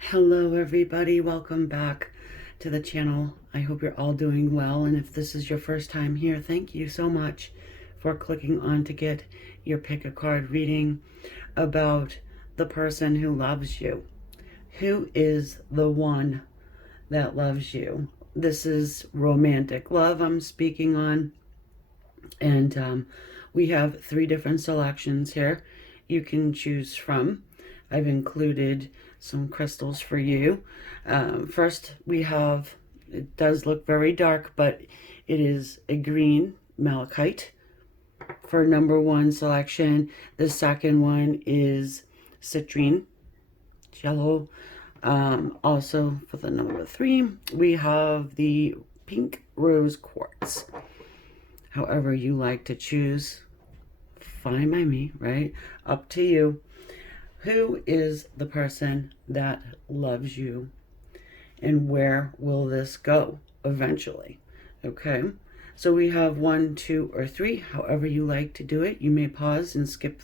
Hello everybody, welcome back to the channel. I hope you're all doing well, and if this is your first time here, thank you so much for clicking on to get your pick a card reading about the person who loves you. Who is the one that loves you? This is romantic love I'm speaking on, and we have 3 different selections here you can choose from. I've included some crystals for you. First, we have, it does look very dark, but it is a green malachite for number 1 selection. The second one is citrine, yellow. Also for the number 3, we have the pink rose quartz. However you like to choose, fine by me, right? Up to you. Who is the person that loves you? And where will this go eventually? Okay, so we have 1, 2, or 3, however you like to do it. You may pause and skip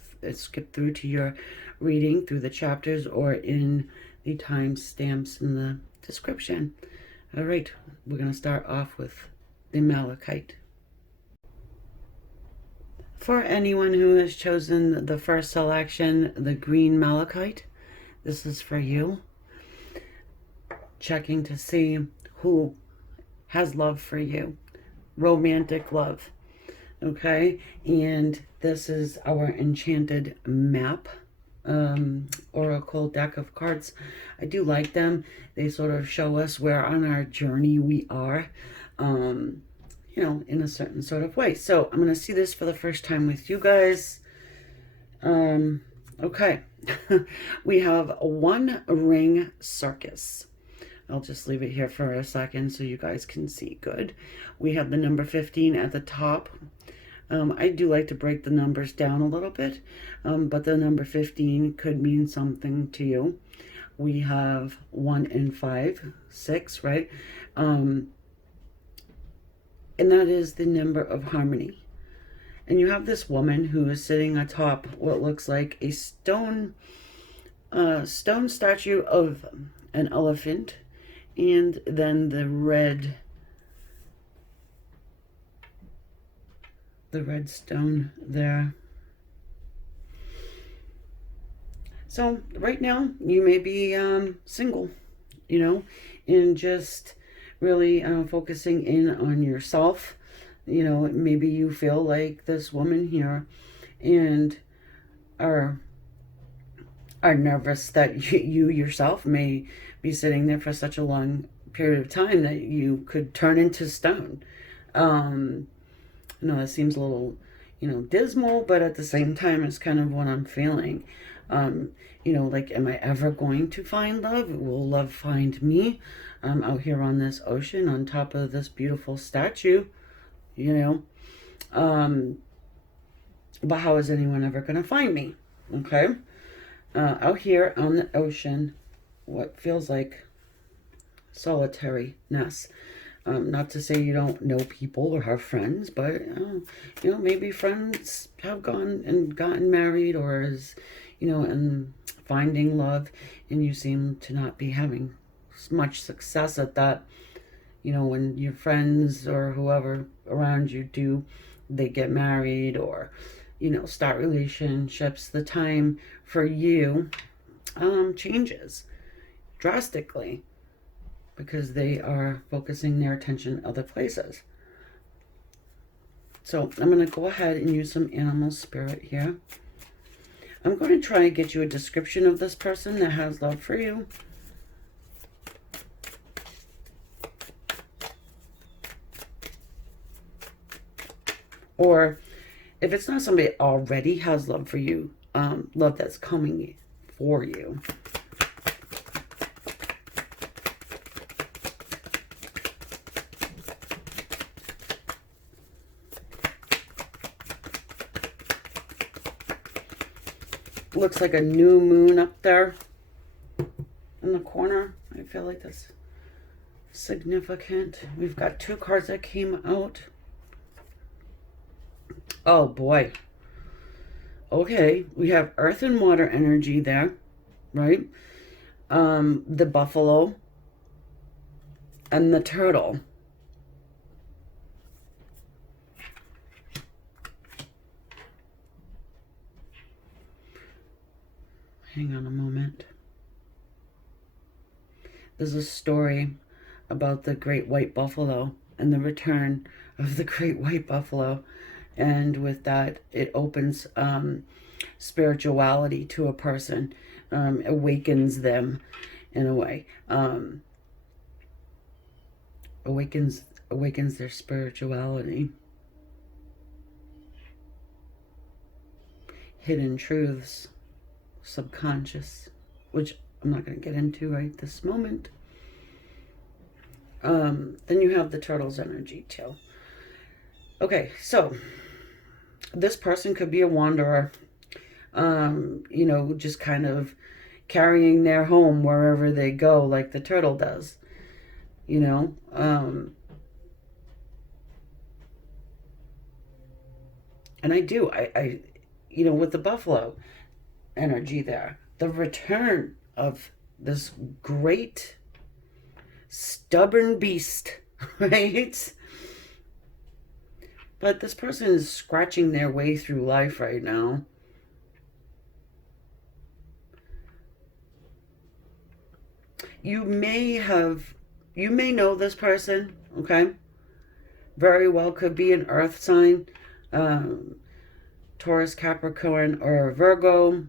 through to your reading through the chapters or in the timestamps in the description. All right, we're going to start off with the malachite. For anyone who has chosen the first selection, the green malachite, this is for you. Checking to see who has love for you. Romantic love. Okay? And this is our enchanted map. Oracle deck of cards. I do like them. They sort of show us where on our journey we are. You know, in a certain sort of way. So I'm going to see this for the first time with you guys. Okay. We have one ring circus. I'll just leave it here for a second so you guys can see good. We have the number 15 at the top. I do like to break the numbers down a little bit, but the number 15 could mean something to you. We have 1 and 5, 6, right? And that is the number of harmony. And you have this woman who is sitting atop what looks like a stone statue of an elephant, and then the red stone there. So right now you may be single, you know, and just really focusing in on yourself. You know, maybe you feel like this woman here and are nervous that you yourself may be sitting there for such a long period of time that you could turn into stone. I know that seems a little, you know, dismal, but at the same time, it's kind of what I'm feeling. You know, like, am I ever going to find love? Will love find me? I'm out here on this ocean on top of this beautiful statue, you know. But how is anyone ever going to find me? Okay. Out here on the ocean, what feels like solitariness. Not to say you don't know people or have friends, but, you know, maybe friends have gone and gotten married or is, you know, and finding love, and you seem to not be having much success at that. You know, when your friends or whoever around you do, they get married or, you know, start relationships, the time for you changes drastically because they are focusing their attention other places. So I'm going to go ahead and use some animal spirit here. I'm going to try and get you a description of this person that has love for you. Or if it's not somebody that already has love for you, love that's coming for you. Looks like a new moon up there in the corner. I feel like that's significant. We've got 2 cards that came out. Oh boy. Okay, we have earth and water energy there, right? the buffalo, and the turtle. Hang on a moment. There's a story about the great white buffalo and the return of the great white buffalo. And with that, it opens spirituality to a person, awakens them in a way, awakens their spirituality. Hidden truths, subconscious, which I'm not going to get into right this moment. Then you have the turtle's energy too. Okay, so this person could be a wanderer, you know, just kind of carrying their home wherever they go, like the turtle does, you know. And I do, you know, with the buffalo energy there, the return of this great stubborn beast, right? But this person is scratching their way through life right now. You may know this person, okay? Very well could be an earth sign, Taurus, Capricorn, or Virgo,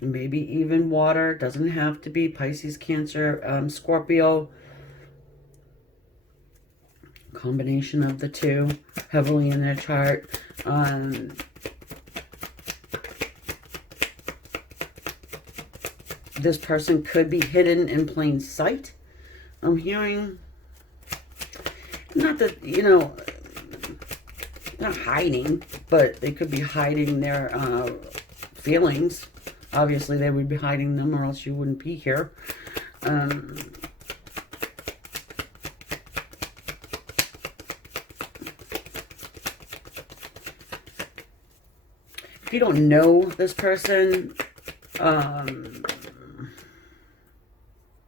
maybe even water. Doesn't have to be Pisces, Cancer, Scorpio. Combination of the two, heavily in their chart. This person could be hidden in plain sight. I'm hearing, not that, you know, not hiding, but they could be hiding their feelings. Obviously, they would be hiding them, or else you wouldn't be here. If you don't know this person,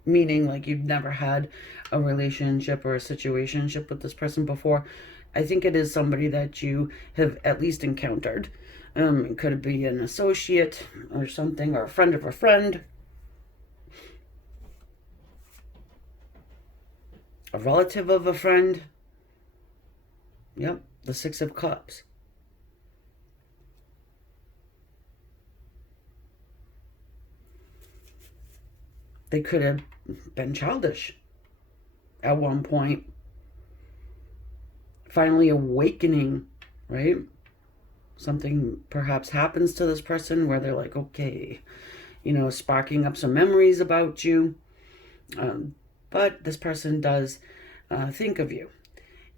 meaning like you've never had a relationship or a situationship with this person before, I think it is somebody that you have at least encountered. It could be an associate or something, or a friend of a friend, a relative of a friend. Yep, the Six of Cups. They could have been childish at one point. Finally awakening, right? Something perhaps happens to this person where they're like, okay, you know, sparking up some memories about you. But this person does think of you.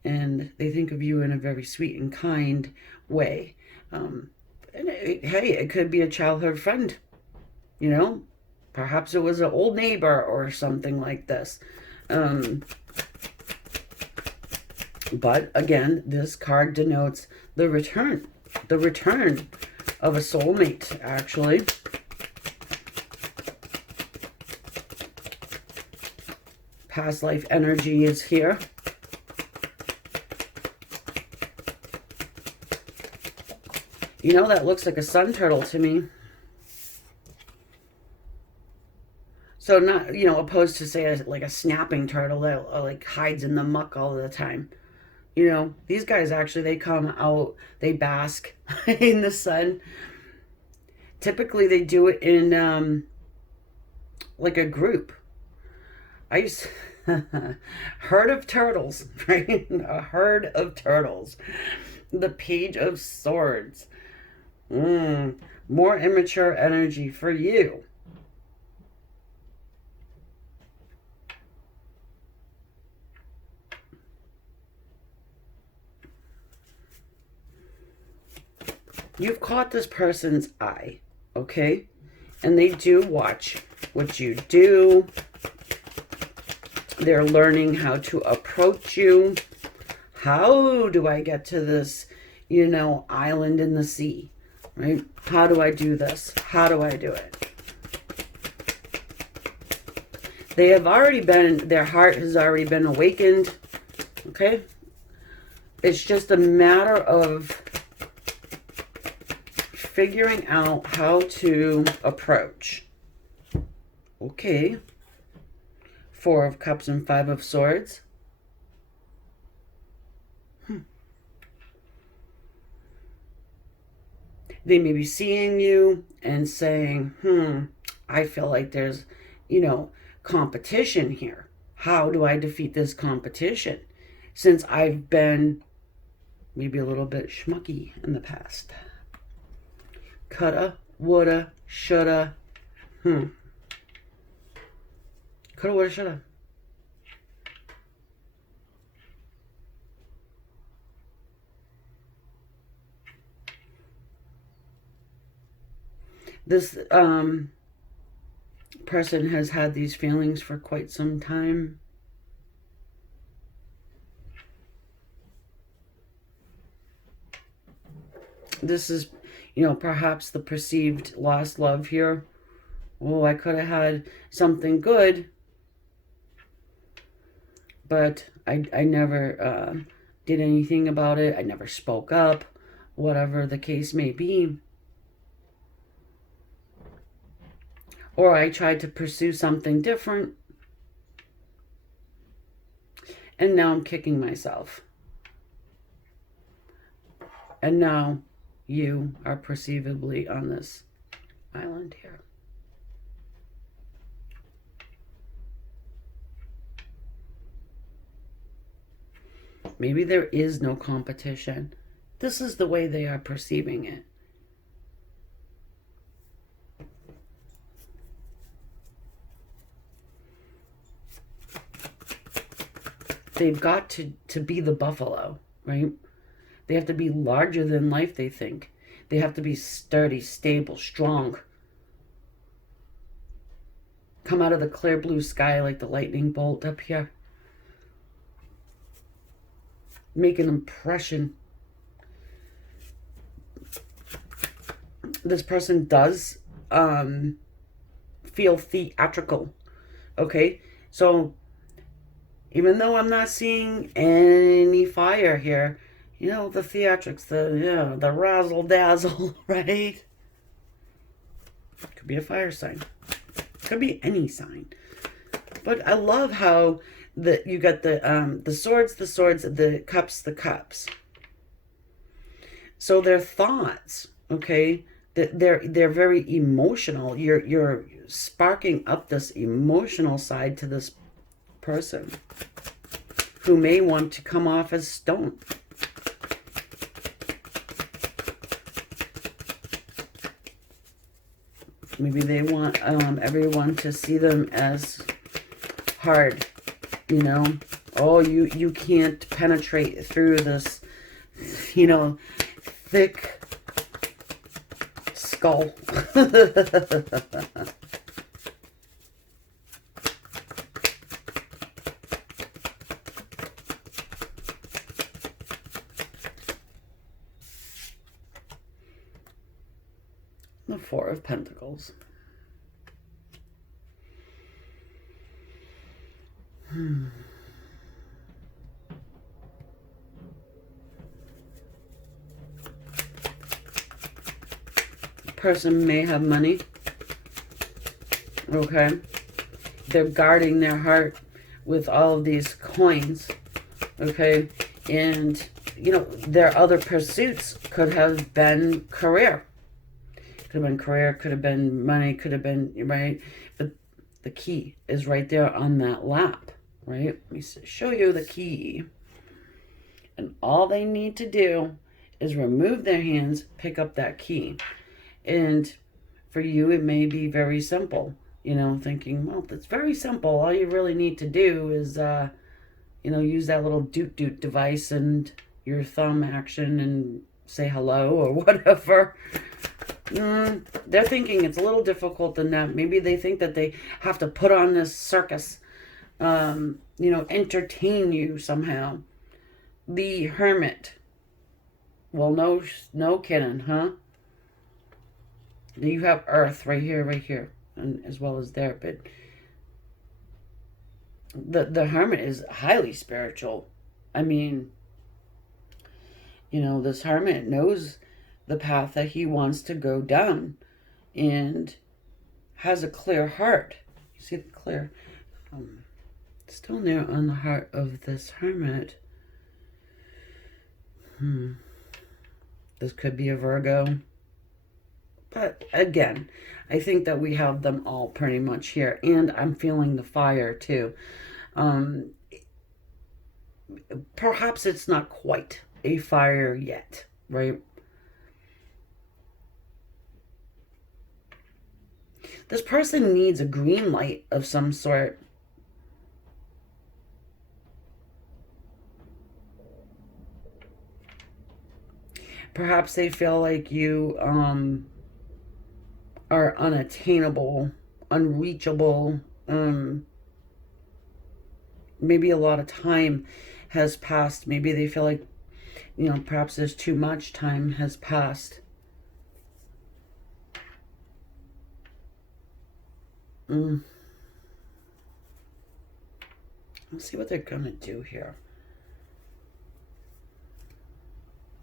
And they think of you in a very sweet and kind way. And hey, it could be a childhood friend, you know? Perhaps it was an old neighbor or something like this. But again, this card denotes the return of a soulmate, actually. Past life energy is here. You know, that looks like a sun turtle to me. So not, you know, opposed to, say, like a snapping turtle that like hides in the muck all the time. You know, these guys actually, they come out, they bask in the sun. Typically, they do it in like a group. I used herd of turtles, right? A herd of turtles. The Page of Swords. More immature energy for you. You've caught this person's eye, okay? And they do watch what you do. They're learning how to approach you. How do I get to this, you know, island in the sea, right? How do I do this? How do I do it? They have already been, their heart has already been awakened. Okay? It's just a matter of figuring out how to approach. Okay. 4 of Cups and 5 of Swords. They may be seeing you and saying, I feel like there's, competition here. How do I defeat this competition? Since I've been maybe a little bit schmucky in the past. Coulda, woulda, shoulda. Coulda, woulda, shoulda. This person has had these feelings for quite some time. This is, perhaps the perceived lost love here. Oh, I could have had something good, but I never did anything about it. I never spoke up, whatever the case may be. Or I tried to pursue something different, and now I'm kicking myself. And now you are perceivably on this island here. Maybe there is no competition. This is the way they are perceiving it. They've got to be the buffalo, right? They have to be larger than life, they think. They have to be sturdy, stable, strong. Come out of the clear blue sky like the lightning bolt up here. Make an impression. This person does feel theatrical. Okay? So even though I'm not seeing any fire here, the theatrics, the razzle dazzle, right? Could be a fire sign. Could be any sign. But I love how you got the swords, the cups. So their thoughts, okay, they're very emotional. You're sparking up this emotional side to this person who may want to come off as stone. Maybe they want everyone to see them as hard, Oh, you can't penetrate through this, thick skull. The 4 of Pentacles. Person may have money. Okay. They're guarding their heart with all of these coins. Okay. And, their other pursuits could have been career. Could have been career, could have been money, could have been, right? But the key is right there on that lap, right? Let me show you the key. And all they need to do is remove their hands, pick up that key. And for you, it may be very simple, thinking, well, it's very simple. All you really need to do is, use that little doot device and your thumb action and say hello or whatever. They're thinking it's a little difficult than that. Maybe they think that they have to put on this circus, entertain you somehow. The Hermit. Well, no kidding, huh? You have Earth right here, and as well as there, but The hermit is highly spiritual. I mean, you know, this hermit knows the path that he wants to go down and has a clear heart. You see the clear, still near on the heart of this hermit. This could be a Virgo. But again, I think that we have them all pretty much here. And I'm feeling the fire too. Perhaps it's not quite a fire yet, right? This person needs a green light of some sort. Perhaps they feel like you are unattainable, unreachable. Maybe a lot of time has passed. Maybe they feel like, you know, perhaps there's too much time has passed. Let's see what they're gonna do here.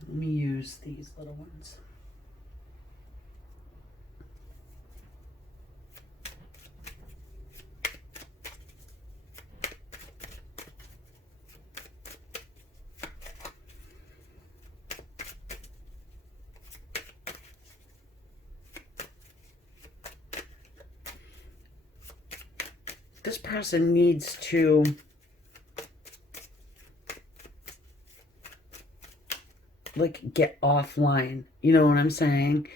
Let me use these little ones. This person needs to like get offline. You know what I'm saying?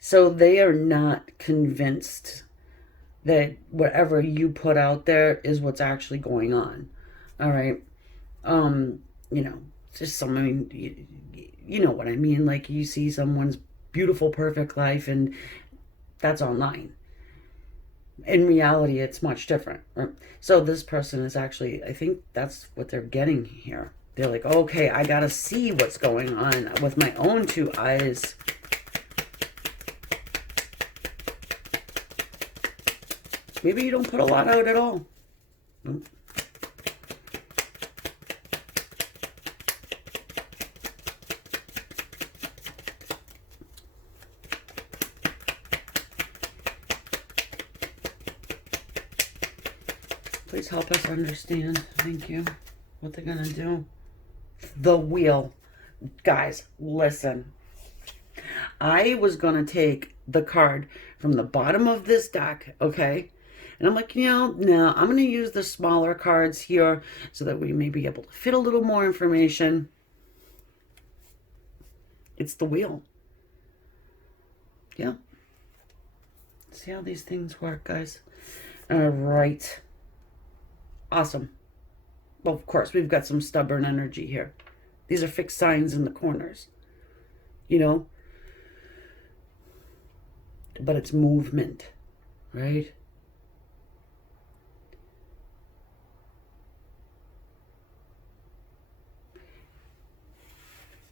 So they are not convinced that whatever you put out there is what's actually going on. All right. You know, just someone, you know what I mean? Like you see someone's beautiful, perfect life and that's online. In reality, it's much different. Right? So this person is actually, I think that's what they're getting here. They're like, okay, I gotta see what's going on with my own two eyes. Maybe you don't put a lot out at all. Nope. Please help us understand. Thank you. What they're gonna do. The wheel. Guys, listen. I was gonna take the card from the bottom of this deck, okay? And I'm like, you know, no, I'm gonna use the smaller cards here so that we may be able to fit a little more information. It's the wheel. Yeah. See how these things work, guys? All right. Awesome. Well, of course, we've got some stubborn energy here. These are fixed signs in the corners, you know? But it's movement, right?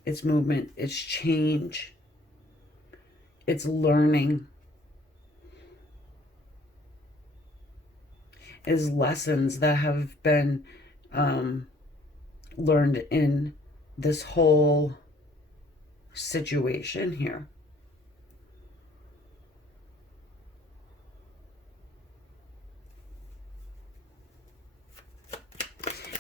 It's movement, it's change, it's learning, is lessons that have been learned in this whole situation here.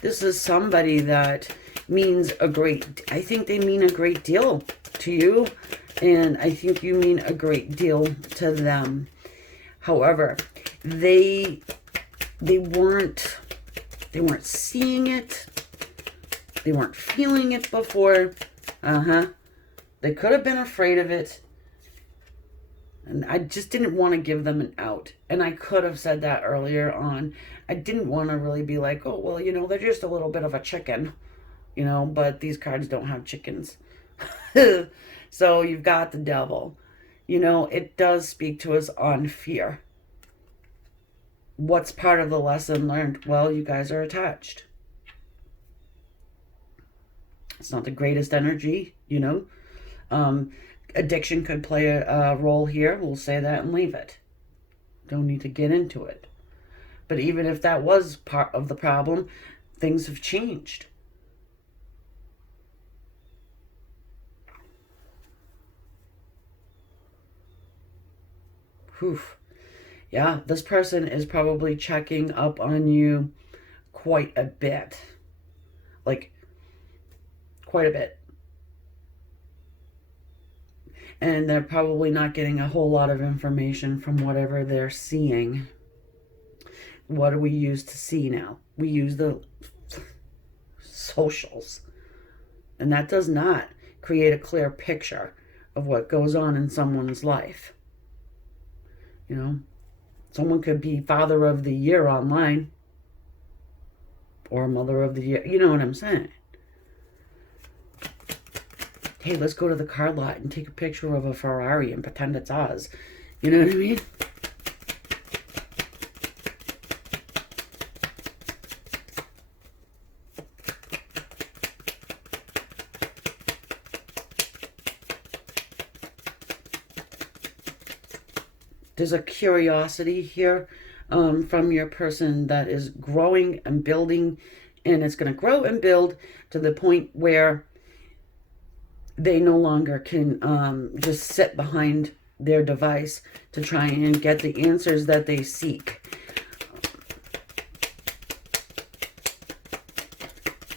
This is somebody that means I think they mean a great deal to you, and I think you mean a great deal to them. However, they weren't seeing it. They weren't feeling it before. They could have been afraid of it. And I just didn't want to give them an out. And I could have said that earlier on. I didn't want to really be like, oh, well, you know, they're just a little bit of a chicken. You know, but these cards don't have chickens. So you've got the devil. You know, it does speak to us on fear. What's part of the lesson learned? Well, you guys are attached. It's not the greatest energy, you know. Addiction could play a role here. We'll say that and leave it. Don't need to get into it. But even if that was part of the problem, things have changed. Whew. Yeah, this person is probably checking up on you quite a bit. Like, quite a bit. And they're probably not getting a whole lot of information from whatever they're seeing. What do we use to see now? We use the socials. And that does not create a clear picture of what goes on in someone's life. You know, someone could be Father of the Year online or Mother of the Year. You know what I'm saying? Hey, let's go to the car lot and take a picture of a Ferrari and pretend it's ours. You know what I mean? There's a curiosity here from your person that is growing and building, and it's going to grow and build to the point where they no longer can just sit behind their device to try and get the answers that they seek.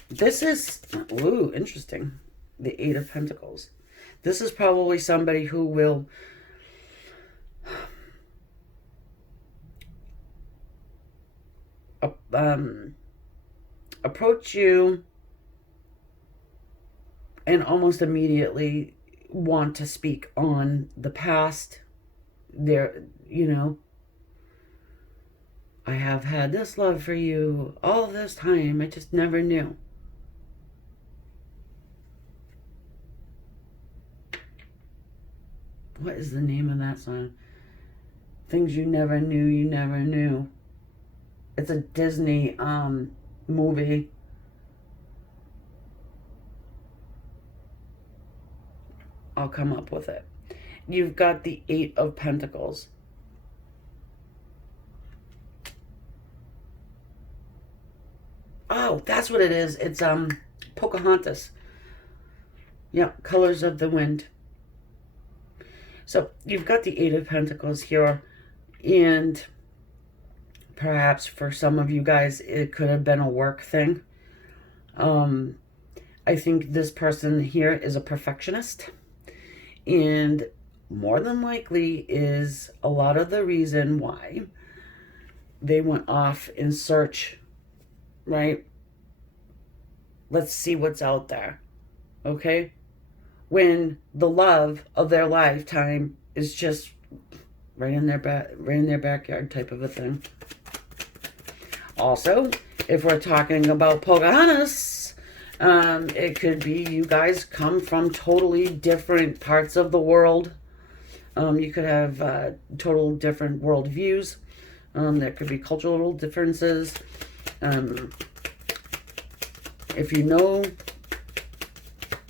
This is, ooh, interesting. The Eight of Pentacles. This is probably somebody who will approach you and almost immediately want to speak on the past. You know, I have had this love for you all this time. I just never knew. What is the name of that song? Things You Never Knew, You Never Knew. It's a Disney movie. I'll come up with it. You've got the Eight of Pentacles. Oh, that's what it is. It's Pocahontas. Yeah, Colors of the Wind. So you've got the Eight of Pentacles here, and perhaps for some of you guys, it could have been a work thing. I think this person here is a perfectionist, and more than likely is a lot of the reason why they went off in search, right? Let's see what's out there, okay? When the love of their lifetime is just right in their backyard type of a thing. Also, if we're talking about Pocahontas, it could be you guys come from totally different parts of the world. You could have total different worldviews. There could be cultural differences. If you know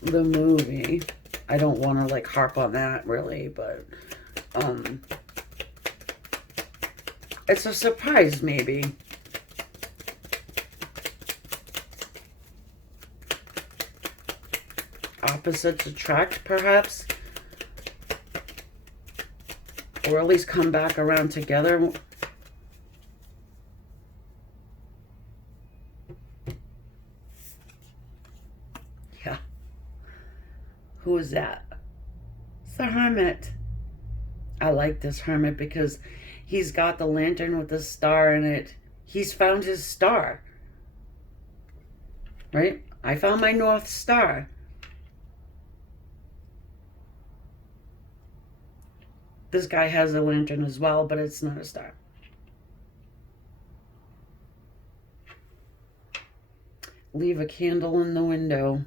the movie, I don't want to like harp on that really, but it's a surprise maybe. Opposites attract, perhaps, or at least come back around together. Yeah. Who is that? It's the Hermit. I like this Hermit because he's got the lantern with the star in it. He's found his star. Right? I found my North Star. This guy has a lantern as well, but it's not a star. Leave a candle in the window.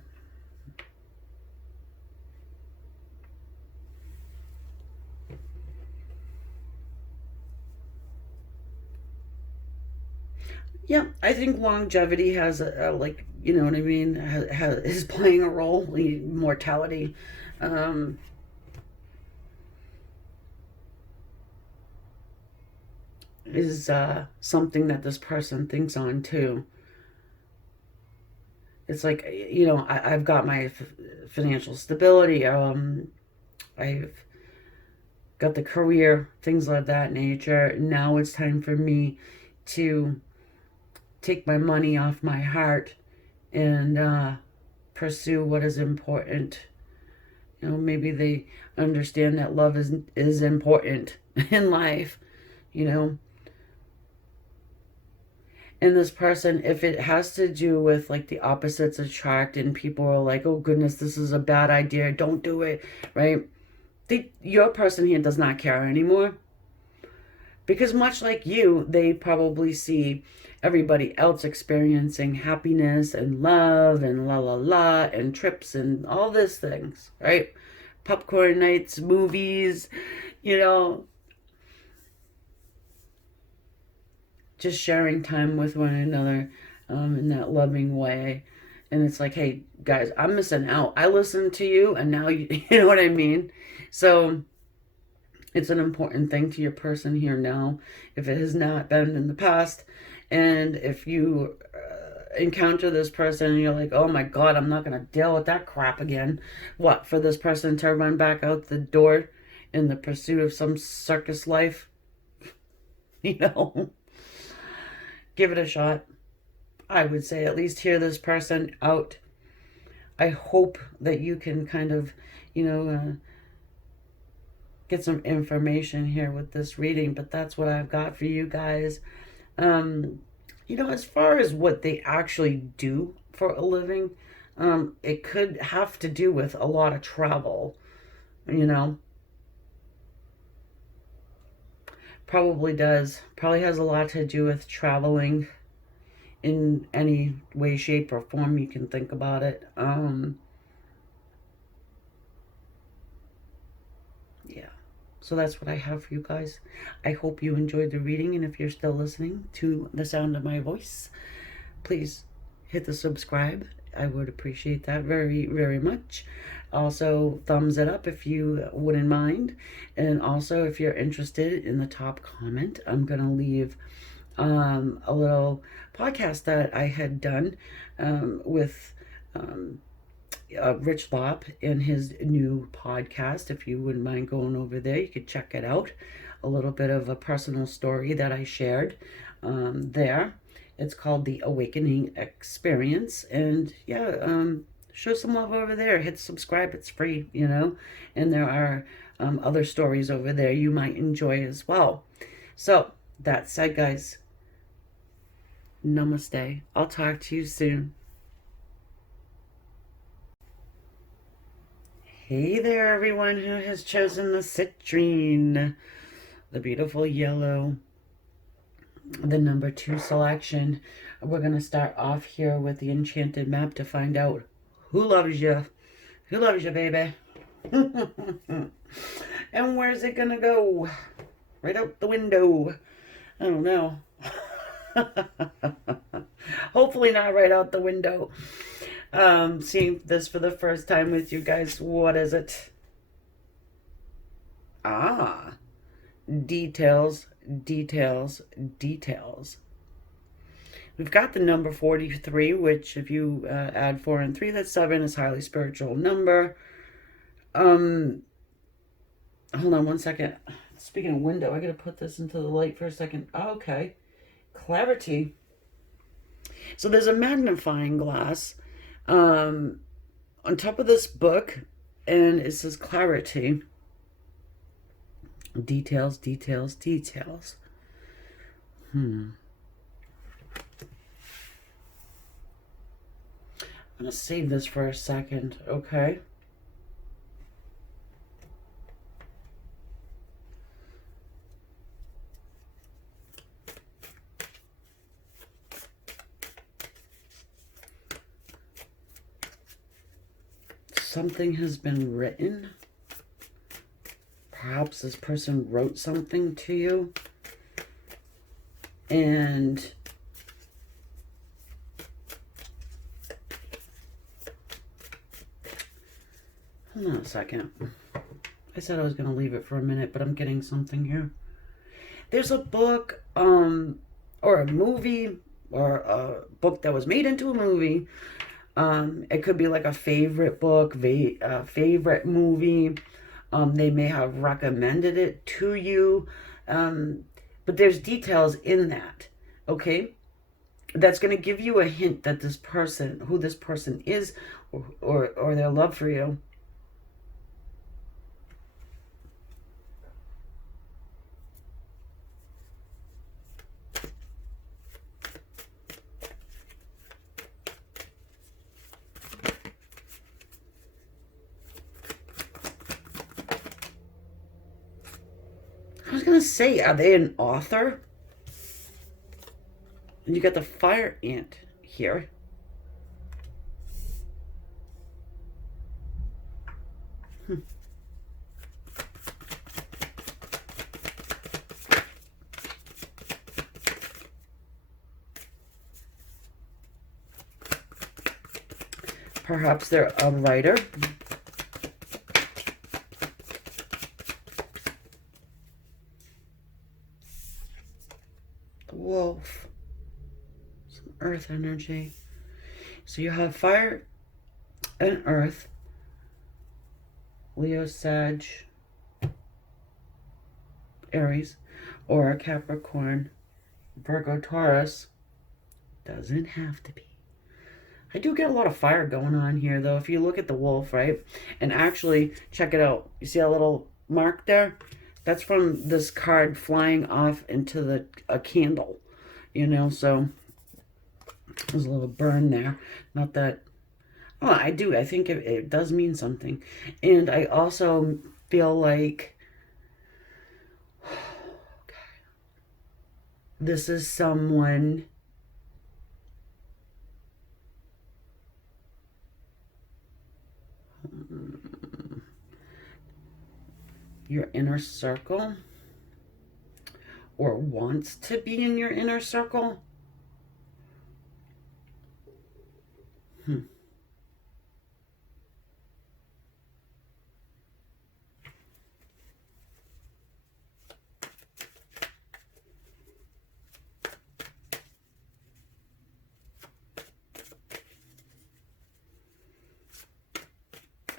Yeah, I think longevity has a like, you know what I mean, is playing a role. Mortality. is something that this person thinks on too. It's like, I've got my financial stability. I've got the career, things of that nature. Now it's time for me to take my money off my heart and pursue what is important. Maybe they understand that love is important in life, you know. And this person, if it has to do with like the opposites attract and people are like, oh goodness, this is a bad idea, don't do it, right? Your person here does not care anymore. Because much like you, they probably see everybody else experiencing happiness and love and la la la and trips and all these things, right? Popcorn nights, movies, you know, just sharing time with one another in that loving way. And it's like, hey, guys, I'm missing out. I listened to you, and now you know what I mean? So it's an important thing to your person here now, if it has not been in the past. And if you encounter this person and you're like, oh my God, I'm not going to deal with that crap again. What, for this person to run back out the door in the pursuit of some circus life? You know? Give it a shot. I would say at least hear this person out. I hope that you can kind of, get some information here with this reading, but that's what I've got for you guys. As far as what they actually do for a living, it could have to do with a lot of travel, Probably does. Probably has a lot to do with traveling in any way, shape, or form you can think about it. Yeah. So that's what I have for you guys. I hope you enjoyed the reading, and if you're still listening to the sound of my voice, please hit the subscribe. I would appreciate that very, very much. Also, thumbs it up if you wouldn't mind. And also, if you're interested, in the top comment, I'm going to leave a little podcast that I had done with Rich Lopp in his new podcast. If you wouldn't mind going over there, you could check it out. A little bit of a personal story that I shared there. It's called The Awakening Experience. And yeah, show some love over there. Hit subscribe. It's free, And there are other stories over there you might enjoy as well. So, that said, guys, namaste. I'll talk to you soon. Hey there, everyone who has chosen the citrine, the beautiful yellow, the number 2 selection. We're going to start off here with the enchanted map to find out who loves you. Who loves you, baby? And where's it going to go? Right out the window. I don't know. Hopefully not right out the window. Seeing this for the first time with you guys. What is it? Details, details, details. We've got the number 43, which if you add 4 and 3, that's 7, is highly spiritual number. Hold on one second. Speaking of window, I gotta put this into the light for a second. Okay. Clarity. So there's a magnifying glass on top of this book, and it says clarity. Details, details, details. I'm going to save this for a second, okay? Something has been written. Perhaps this person wrote something to you. And hold on a second. I said I was going to leave it for a minute, but I'm getting something here. there's a book, or a movie, or a book that was made into a movie. It could be like a favorite book, favorite movie. They may have recommended it to you. Um, but there's details in that, okay? That's going to give you a hint that this person, who this person is, or their love for you. I was going to say, are they an author? And you got the fire ant here. Perhaps they're a writer. The wolf. Some earth energy. So you have fire and earth. Leo, Sag, Aries, or Capricorn, Virgo, Taurus. Doesn't have to be. I do get a lot of fire going on here, though. If you look at the wolf, right? And actually, check it out. You see a little mark there? That's from this card flying off into a candle. You know, so there's a little burn there. Not that... Oh, I do. I think it does mean something. And I also feel like... this is someone... your inner circle, or wants to be in your inner circle.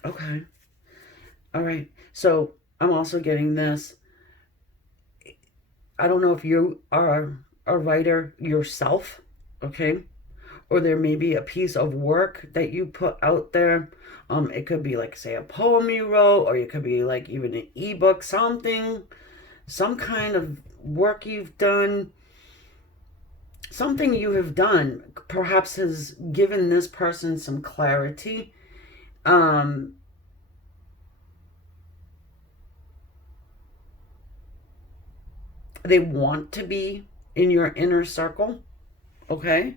Okay. All right. So I'm also getting this. I don't know if you are a writer yourself, okay? Or there may be a piece of work that you put out there. It could be like, say, a poem you wrote, or it could be like even an ebook, something, some kind of work you've done. Something you have done perhaps has given this person some clarity. They want to be in your inner circle, okay?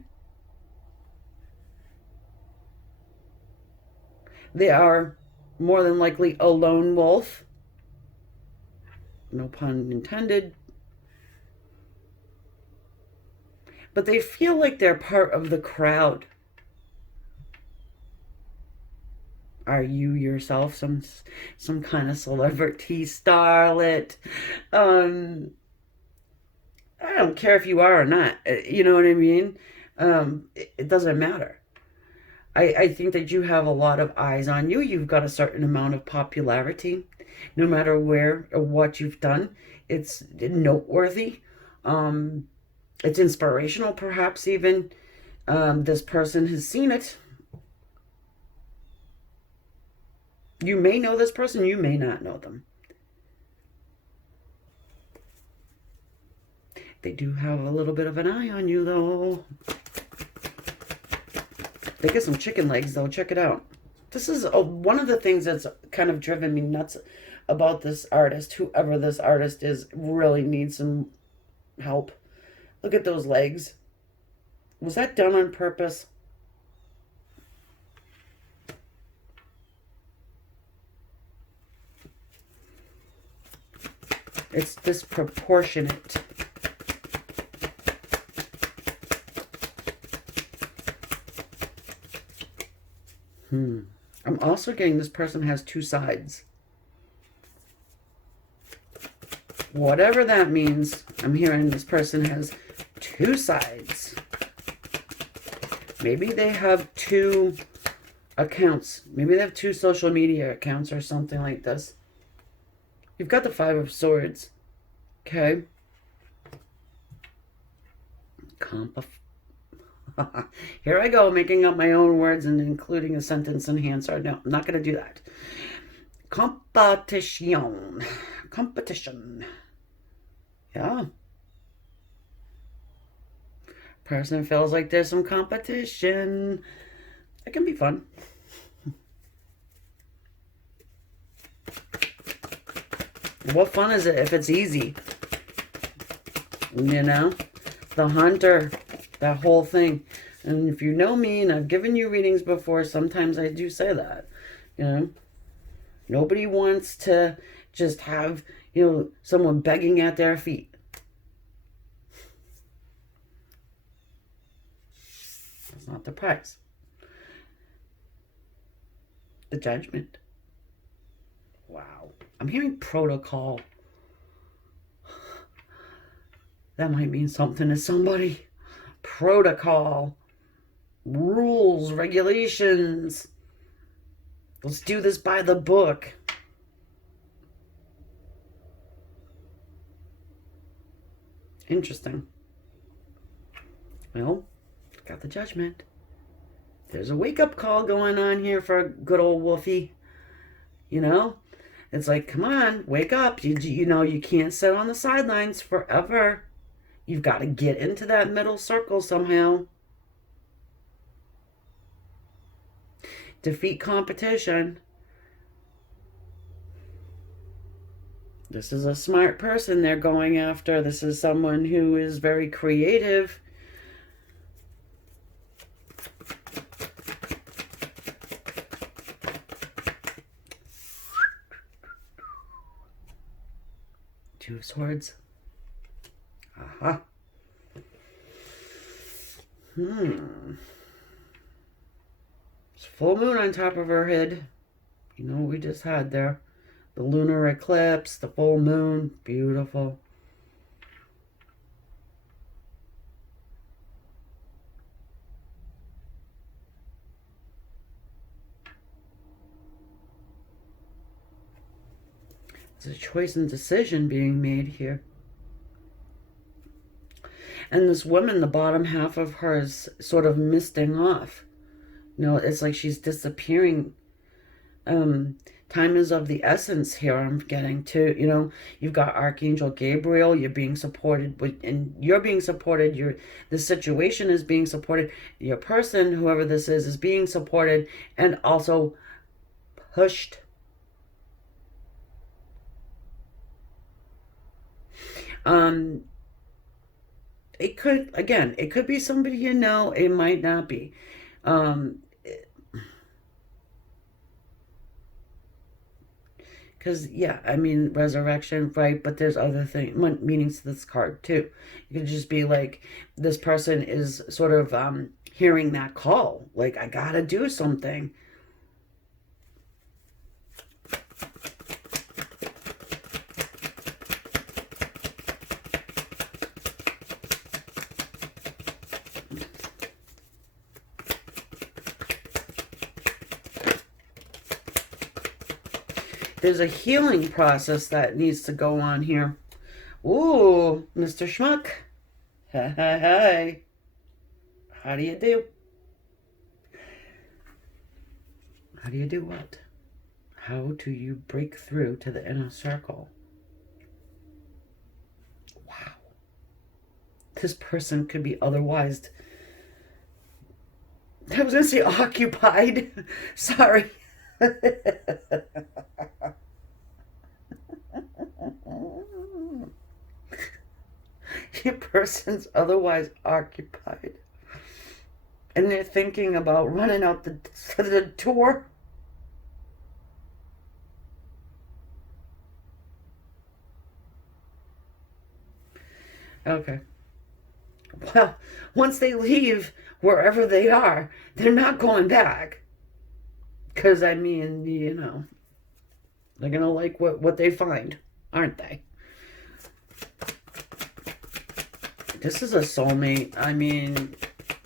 They are more than likely a lone wolf. No pun intended. But they feel like they're part of the crowd. Are you yourself some kind of celebrity starlet? I don't care if you are or not. You know what I mean? It doesn't matter. I think that you have a lot of eyes on you. You've got a certain amount of popularity. No matter where or what you've done, it's noteworthy. It's inspirational, perhaps even. This person has seen it. You may know this person, you may not know them. They do have a little bit of an eye on you, though. They get some chicken legs, though. Check it out. This is one of the things that's kind of driven me nuts about this artist. Whoever this artist is really needs some help. Look at those legs. Was that done on purpose? It's disproportionate. I'm also getting this person has two sides. Whatever that means, I'm hearing this person has two sides. Maybe they have two accounts. Maybe they have two social media accounts or something like this. You've got the Five of Swords. Okay. Here I go, making up my own words and including a sentence enhancer. No, I'm not going to do that. Competition. Competition. Yeah. Person feels like there's some competition. It can be fun. What fun is it if it's easy? You know? The hunter. That whole thing. And if you know me, and I've given you readings before, sometimes I do say that. You know? Nobody wants to just have, you know, someone begging at their feet. That's not the price. The Judgment. Wow. I'm hearing protocol. That might mean something to somebody. Protocol. Rules, regulations. Let's do this by the book. Interesting. Well, got the Judgment. There's a wake-up call going on here for good old Wolfie. You know? It's like, come on, wake up. You know, you can't sit on the sidelines forever. You've got to get into that middle circle somehow. Defeat competition. This is a smart person they're going after. This is someone who is very creative. Two of Swords. Aha. It's full moon on top of her head. You know what we just had there. The lunar eclipse, the full moon. Beautiful. There's a choice and decision being made here. And this woman, the bottom half of her is sort of misting off. You know, it's like she's disappearing. Time is of the essence here, I'm getting to. You know, you've got Archangel Gabriel. You're being supported. And you're being supported. The situation is being supported. Your person, whoever this is being supported and also pushed. It could, again, it could be somebody you know, it might not be. Because, yeah, I mean, resurrection, right? But there's other meanings to this card, too. You could just be like, this person is sort of hearing that call. Like, I gotta do something. There's a healing process that needs to go on here. Ooh, Mr. Schmuck. Hey. How do you do? How do you do what? How do you break through to the inner circle? Wow. This person could be otherwise... I was going to say occupied. Sorry. Your person's otherwise occupied. And they're thinking about running out the door. Okay. Well, once they leave wherever they are, they're not going back. Because, I mean, you know, they're going to like what they find, aren't they? This is a soulmate. I mean,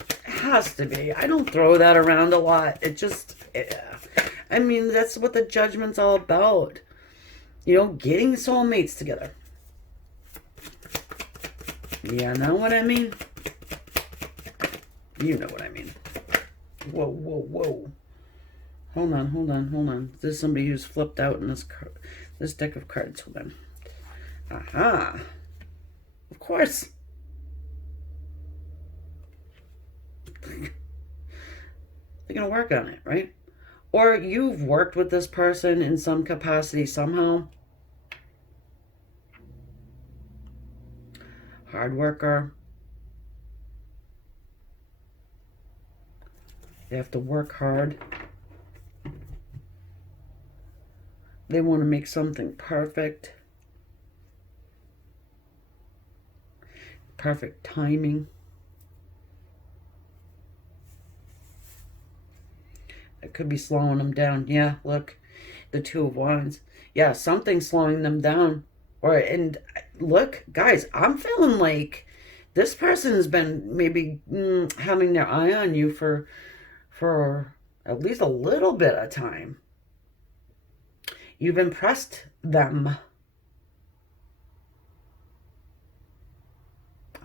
it has to be. I don't throw that around a lot. It just, yeah. I mean, that's what the Judgment's all about. You know, getting soulmates together. Yeah, know what I mean? You know what I mean. Whoa, whoa, whoa. Hold on, hold on, hold on. There's somebody who's flipped out in this deck of cards. Hold on. Aha. Of course. They're going to work on it, right? Or you've worked with this person in some capacity somehow. Hard worker. They have to work hard. They want to make something perfect. Perfect timing. It could be slowing them down. Yeah, look, the Two of Wands. Yeah, something's slowing them down. And look, guys, I'm feeling like this person's been maybe having their eye on you for at least a little bit of time. You've impressed them.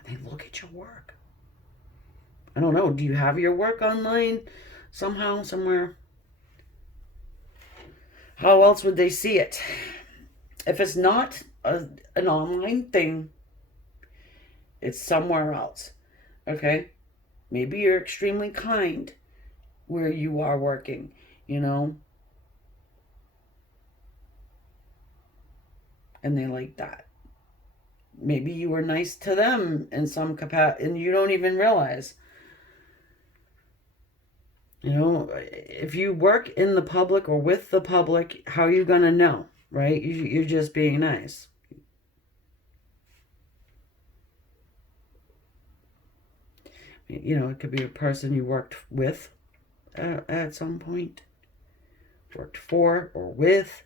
They look at your work. I don't know. Do you have your work online somehow, somewhere? How else would they see it? If it's not an online thing, it's somewhere else. Okay? Maybe you're extremely kind where you are working, you know? And they like that. Maybe you were nice to them in some capacity and you don't even realize. You know, if you work in the public or with the public, how are you going to know, right? You're just being nice. You know, it could be a person you worked with at some point. Worked for or with.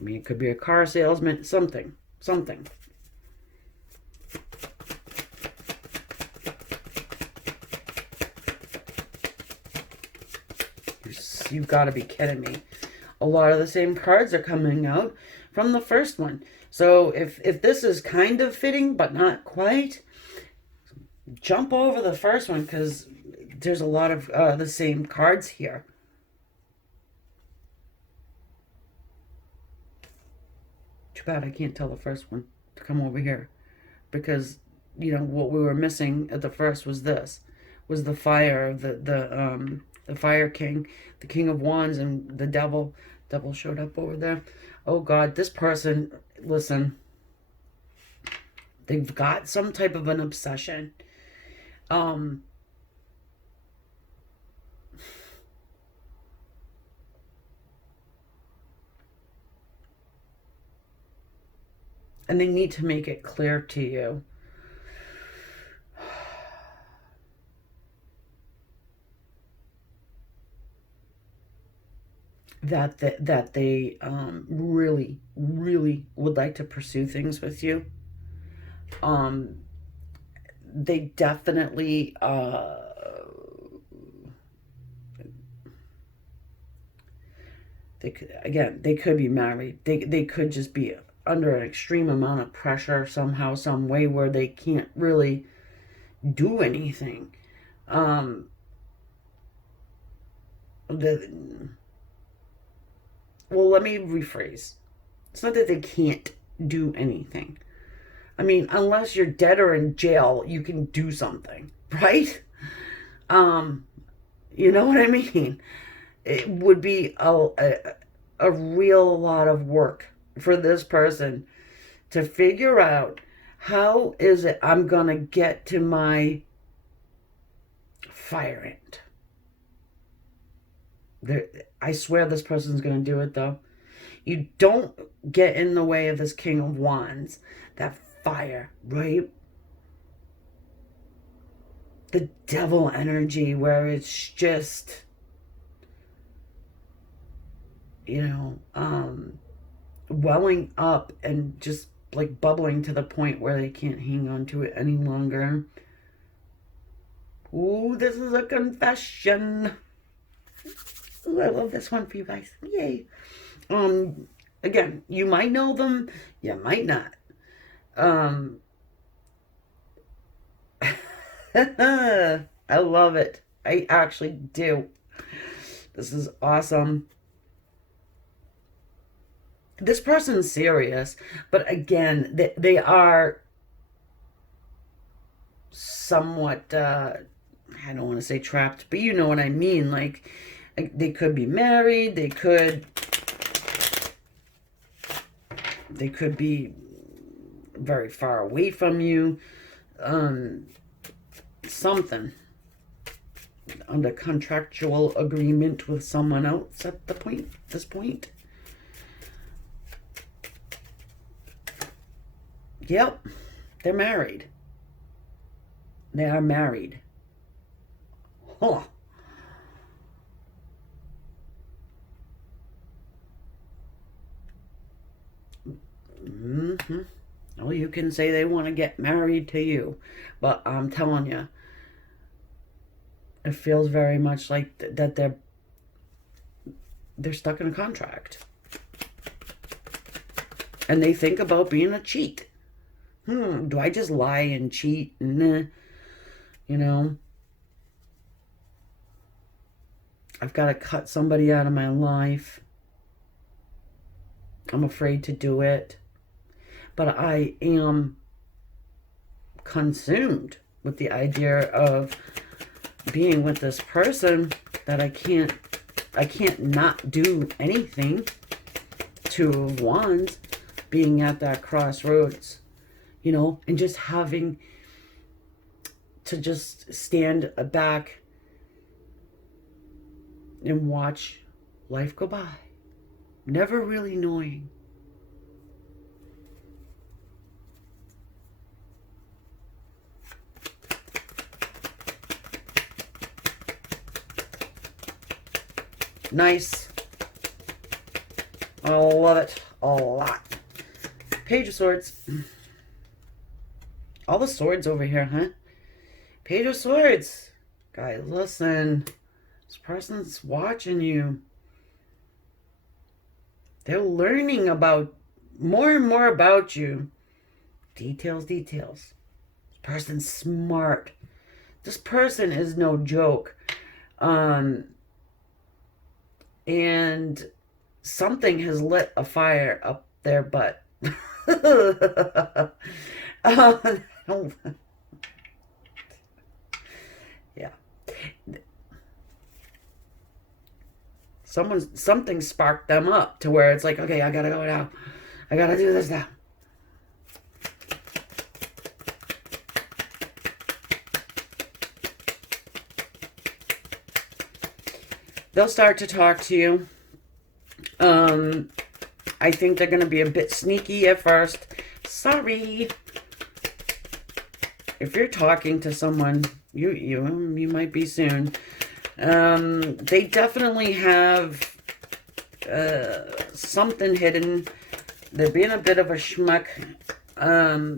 I mean, it could be a car salesman, something. You've got to be kidding me. A lot of the same cards are coming out from the first one. So if this is kind of fitting, but not quite, jump over the first one because there's a lot of the same cards here. Too bad I can't tell the first one to come over here because, you know, what we were missing at the first was this, was the fire of the Fire King, the King of Wands, and the Devil. Devil showed up over there. Oh God, this person, listen, they've got some type of an obsession. And they need to make it clear to you that they really, really would like to pursue things with you. They definitely they could be married. They could just be under an extreme amount of pressure somehow, some way where they can't really do anything. Well, let me rephrase. It's not that they can't do anything. I mean, unless you're dead or in jail, you can do something, right? You know what I mean? It would be a real lot of work for this person to figure out how is it I'm going to get to my fire end. I swear this person's going to do it, though. You don't get in the way of this King of Wands. That fire, right? the devil energy where it's just, you know, welling up and just like bubbling to the point where they can't hang on to it any longer. Ooh, this is a confession. Ooh, I love this one for you guys. Yay. Again, you might know them, you might not. I love it. I actually do. This is awesome. This person's serious, but again, they are somewhat, I don't want to say trapped, but you know what I mean. Like, they could be married, they could be very far away from you, something under contractual agreement with someone else at this point. Yep, they're married. They are married. Huh. Mm-hmm. Well, you can say they want to get married to you, but I'm telling you, it feels very much like that they're stuck in a contract. And they think about being a cheat. Do I just lie and cheat? Nah. You know, I've got to cut somebody out of my life. I'm afraid to do it. But I am consumed with the idea of being with this person that I can't not do anything. Two of Wands, being at that crossroads, you know, and just having to just stand back and watch life go by, never really knowing. Nice. I love it a lot. Page of Swords. All the swords over here, huh? Page of Swords. Guys, listen. This person's watching you. They're learning about more and more about you. Details. This person's smart. This person is no joke. And something has lit a fire up their butt. Yeah. Something sparked them up to where it's like, okay, I gotta go now. I gotta do this now. They'll start to talk to you. I think they're going to be a bit sneaky at first. Sorry. If you're talking to someone, you might be soon. They definitely have something hidden. They're being a bit of a schmuck. They're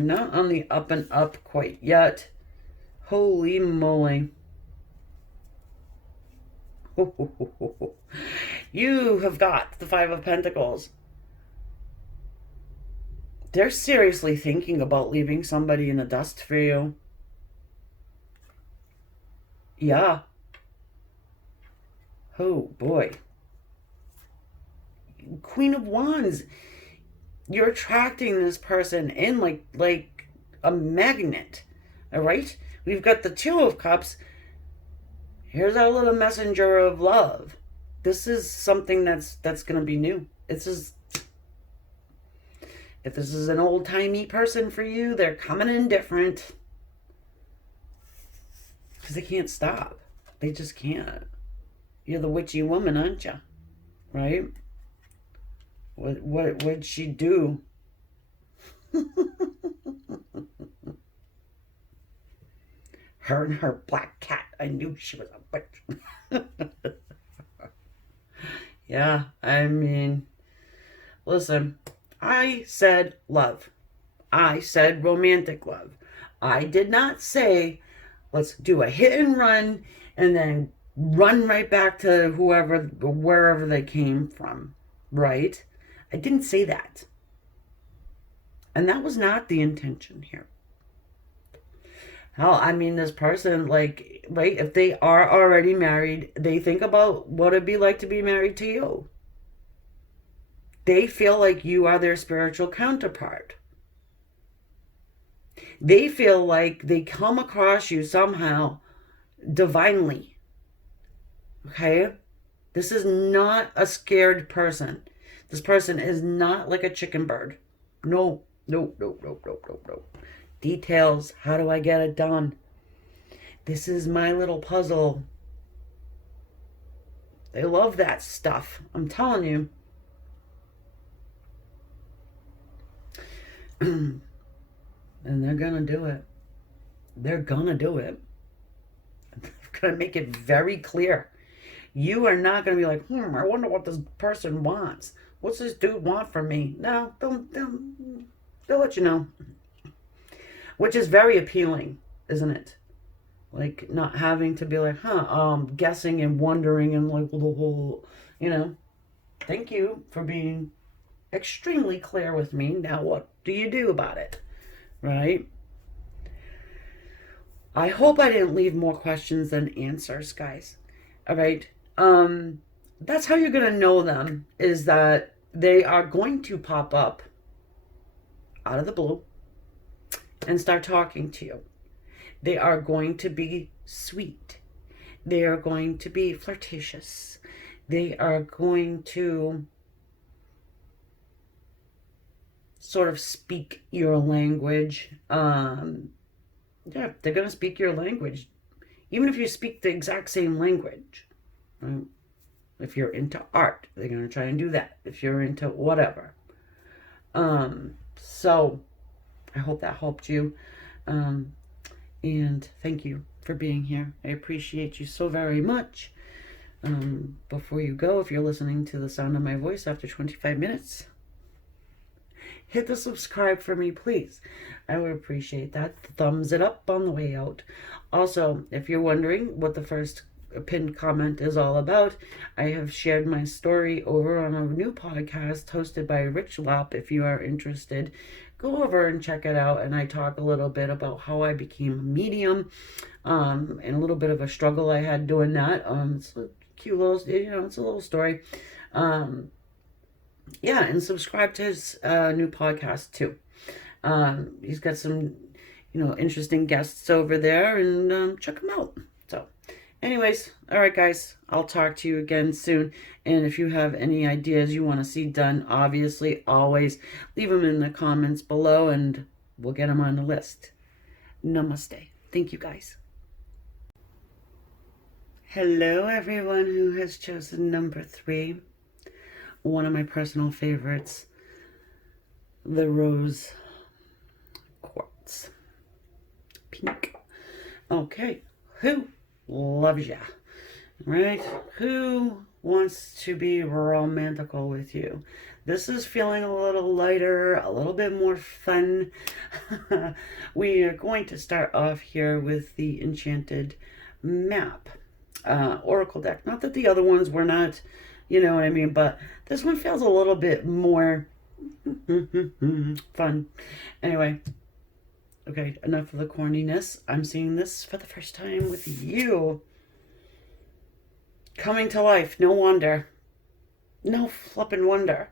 not on the up and up quite yet. Holy moly. You have got the Five of Pentacles. They're seriously thinking about leaving somebody in the dust for you. Yeah. Oh, boy. Queen of Wands. You're attracting this person in like a magnet. All right? We've got the Two of Cups. Here's our little messenger of love. This is something that's going to be new. If this is an old-timey person for you, they're coming in different. Because they can't stop. They just can't. You're the witchy woman, aren't you? Right? What'd she do? Her and her black cat. I knew she was a witch. Yeah, I mean, listen, I said love. I said romantic love. I did not say let's do a hit and run and then run right back to whoever, wherever they came from, right? I didn't say that. And that was not the intention here. Hell, I mean, this person, like, right, if they are already married, they think about what it'd be like to be married to you. They feel like you are their spiritual counterpart. They feel like they come across you somehow divinely. Okay? This is not a scared person. This person is not like a chicken bird. No, no, no, no, no, no, no. Details. How do I get it done? This is my little puzzle. They love that stuff. I'm telling you. And they're gonna do it. They're gonna do it. I'm gonna make it very clear. You are not gonna be like, I wonder what this person wants. What's this dude want from me? No, they'll let you know. Which is very appealing, isn't it? Like not having to be like, guessing and wondering and like the whole, you know. Thank you for being extremely clear with me. Now what do you do about it? Right? I hope I didn't leave more questions than answers, guys. All right. That's how you're going to know them, is that they are going to pop up out of the blue and start talking to you. They are going to be sweet. They are going to be flirtatious. They are going to sort of speak your language. Yeah, they're going to speak your language. Even if you speak the exact same language. Right? If you're into art, they're going to try and do that. If you're into whatever. So I hope that helped you. And thank you for being here. I appreciate you so very much. Before you go, if you're listening to the sound of my voice after 25 minutes, hit the subscribe for me, please. I would appreciate that. Thumbs it up on the way out. Also, if you're wondering what the first pinned comment is all about, I have shared my story over on a new podcast hosted by Rich Lopp. If you are interested, go over and check it out. And I talk a little bit about how I became a medium, and a little bit of a struggle I had doing that. It's a cute little, it's a little story. Yeah, and subscribe to his new podcast too. He's got some, interesting guests over there, and check him out. So, anyways, all right, guys, I'll talk to you again soon. And if you have any ideas you want to see done, obviously, always leave them in the comments below, and we'll get them on the list. Namaste. Thank you, guys. Hello, everyone who has chosen number 3. One of my personal favorites, the rose quartz. Pink. Okay, who loves ya? Right? Who wants to be romantical with you? This is feeling a little lighter, a little bit more fun. We are going to start off here with the Enchanted Map Oracle deck. Not that the other ones were not, you know what I mean, but this one feels a little bit more fun. Anyway, okay, enough of the corniness. I'm seeing this for the first time with you. Coming to life, no wonder. No flippin' wonder.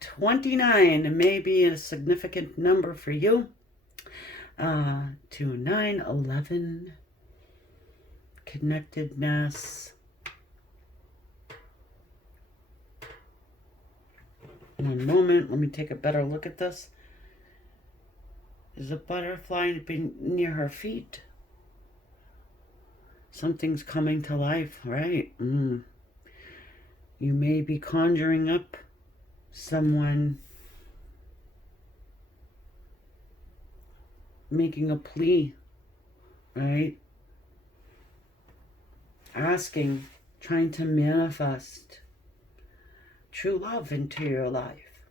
29 may be a significant number for you. 2, 9, 11. Connectedness. One moment, let me take a better look at this. Is a butterfly near her feet? Something's coming to life, right? You may be conjuring up someone making a plea, right? Asking, trying to manifest true love into your life.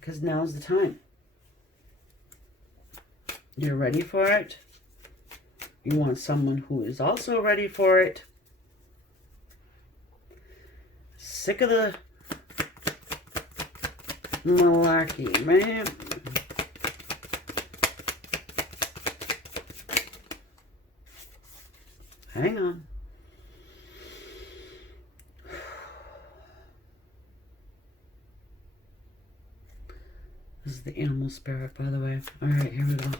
Because now's the time. You're ready for it. You want someone who is also ready for it. Sick of the malarkey, man. Hang on. This is the animal spirit, by the way. All right, here we go.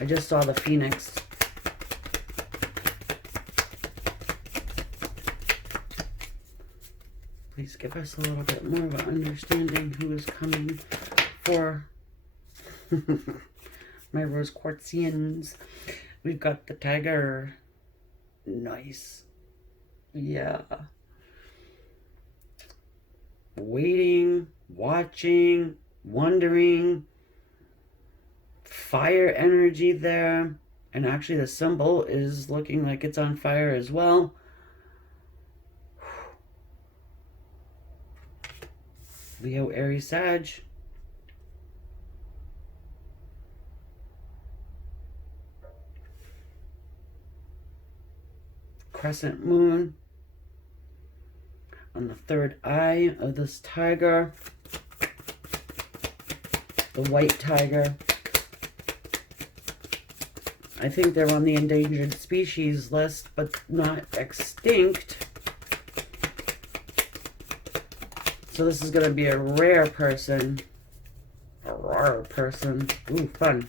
I just saw the phoenix. Please give us a little bit more of an understanding who is coming for my rose quartzians. We've got the tiger. Nice. Yeah. Waiting, watching, wondering. Fire energy there. And actually the symbol is looking like it's on fire as well. Leo, Aries, Sag. Crescent moon on the third eye of this tiger. The white tiger. I think they're on the endangered species list, but not extinct. So this is going to be a rare person. A rare person. Ooh, fun.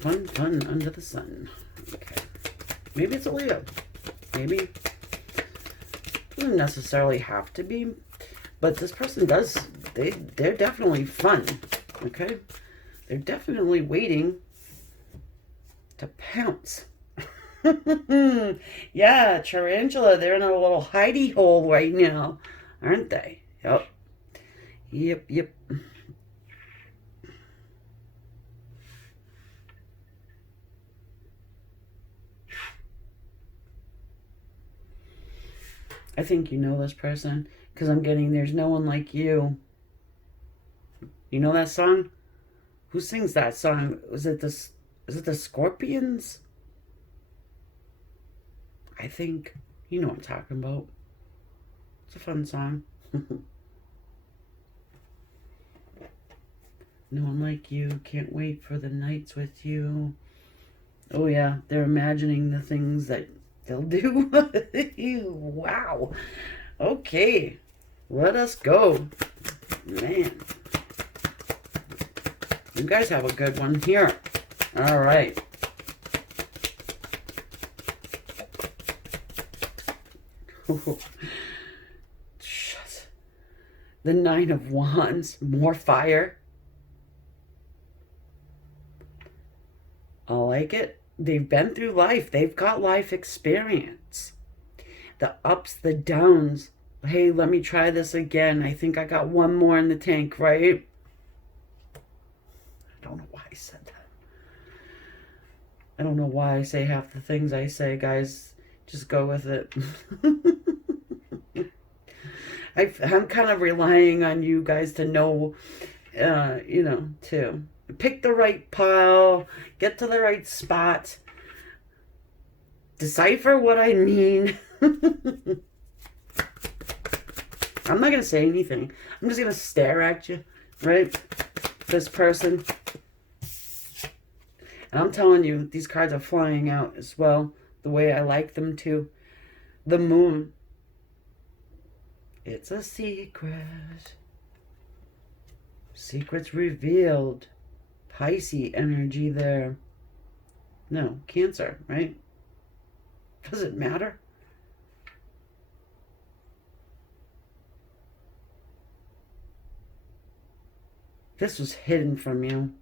Fun, fun under the sun. Okay. Maybe it's a Leo. Maybe. Doesn't necessarily have to be. But this person does. They're definitely fun. Okay? They're definitely waiting to pounce. Yeah, tarantula, they're in a little hidey hole right now, aren't they? Yep. Yep, yep. I think you know this person, because I'm getting There's No One Like You. You know that song? Who sings that song? Is it the Scorpions? I think you know what I'm talking about. It's a fun song. No One Like You, can't wait for the nights with you. Oh yeah, they're imagining the things that they'll do. Wow. Okay, let us go. Man, you guys have a good one here. All right. Shit. The Nine of Wands, more fire. I like it. They've been through life. They've got life experience. The ups, the downs. Hey, let me try this again. I think I got one more in the tank, right? I don't know why I said that. I don't know why I say half the things I say, guys. Just go with it. I'm kind of relying on you guys to know, to pick the right pile, get to the right spot, decipher what I mean. I'm not going to say anything. I'm just going to stare at you, right? This person. And I'm telling you, these cards are flying out as well, the way I like them to. The moon. It's a secret. Secrets revealed. Pisces energy there. No, Cancer, right? Does it matter? This was hidden from you.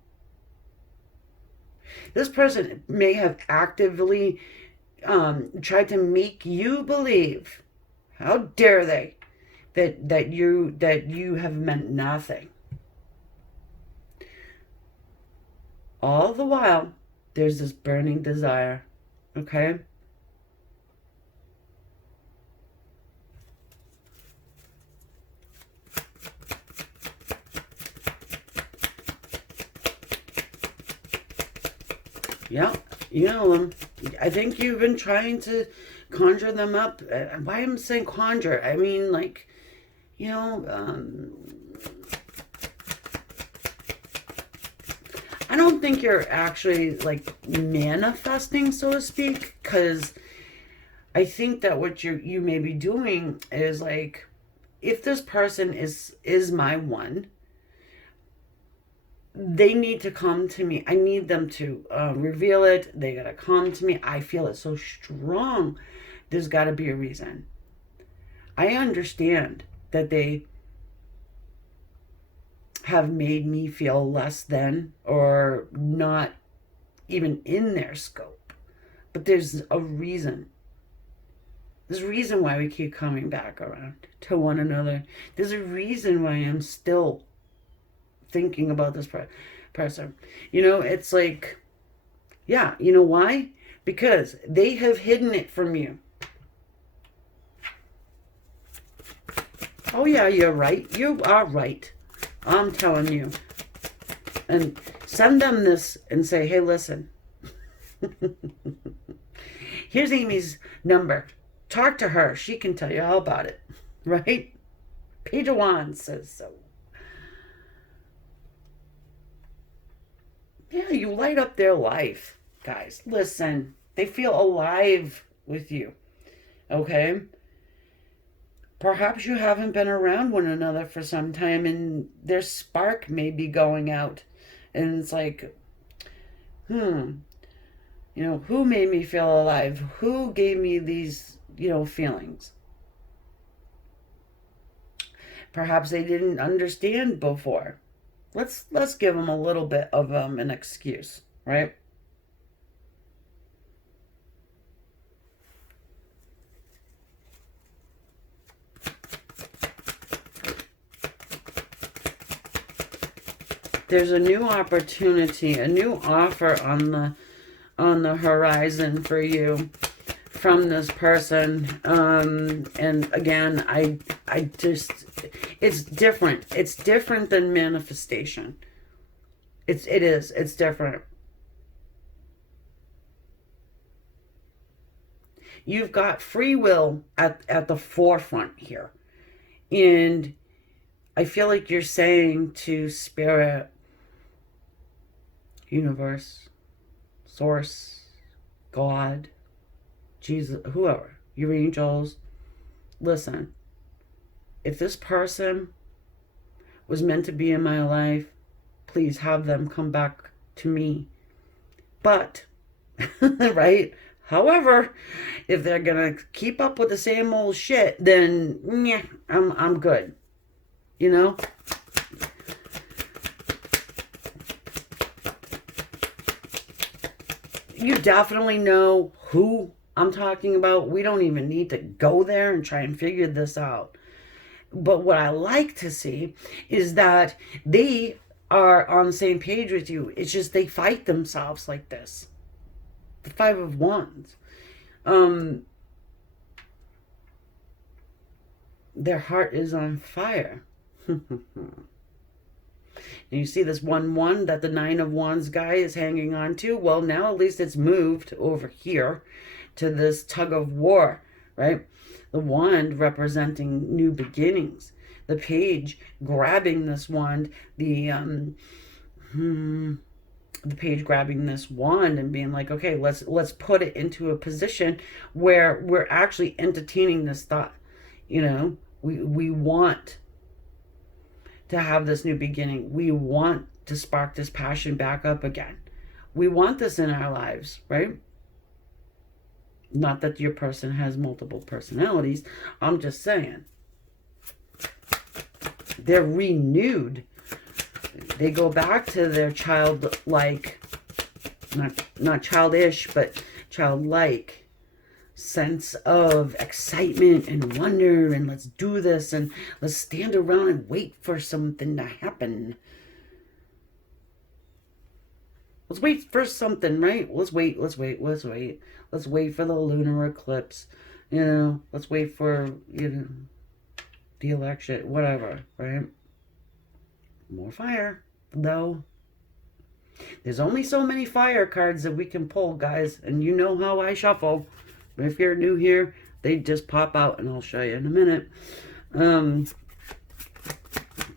This person may have actively tried to make you believe. How dare they? that you have meant nothing. All the while, there's this burning desire, okay? Yeah, you know them. I think you've been trying to conjure them up. Why am I saying conjure? I mean, like, you know, I don't think you're actually, like, manifesting, so to speak, because I think that what you may be doing is, like, if this person is my one, they need to come to me. I need them to reveal it. They gotta come to me. I feel it so strong. There's got to be a reason. I understand that they have made me feel less than or not even in their scope. But there's a reason. There's a reason why we keep coming back around to one another. There's a reason why I'm still thinking about this person. You know, it's like, yeah, you know why? Because they have hidden it from you. Oh yeah, you're right. You are right. I'm telling you. And send them this and say, hey, listen. Here's Amy's number. Talk to her. She can tell you all about it. Right? Page of Wands says so. Yeah, you light up their life, guys. Listen, they feel alive with you. Okay? Perhaps you haven't been around one another for some time and their spark may be going out. And it's like, you know, who made me feel alive? Who gave me these, you know, feelings? Perhaps they didn't understand before. Let's give them a little bit of an excuse, right? There's a new opportunity, a new offer on the horizon for you from this person. And again, I just, it's different. It's different than manifestation. It is. It's different. You've got free will at the forefront here. And I feel like you're saying to Spirit, Universe, Source, God, Jesus, whoever, your angels, listen, if this person was meant to be in my life, please have them come back to me. But, right? However, if they're gonna keep up with the same old shit, then yeah, I'm good. You know? You definitely know who I'm talking about. We don't even need to go there and try and figure this out. But what I like to see is that they are on the same page with you. It's just they fight themselves like this. The Five of Wands. Their heart is on fire. And you see this 1-1 that the Nine of Wands guy is hanging on to? Well, now at least it's moved over here to this tug of war, right? The wand representing new beginnings. The page grabbing this wand, the page grabbing this wand and being like, okay, let's put it into a position where we're actually entertaining this thought. You know, we want to have this new beginning. We want to spark this passion back up again. We want this in our lives, right? Not that your person has multiple personalities. I'm just saying. They're renewed. They go back to their childlike, not childish, but childlike sense of excitement and wonder, and let's do this, and let's stand around and wait for something to happen. Let's wait for something, right? Let's wait. Let's wait for the lunar eclipse. Let's wait for, the election, whatever, right? More fire, though. There's only so many fire cards that we can pull, guys, and you know how I shuffle. But if you're new here, they just pop out, and I'll show you in a minute.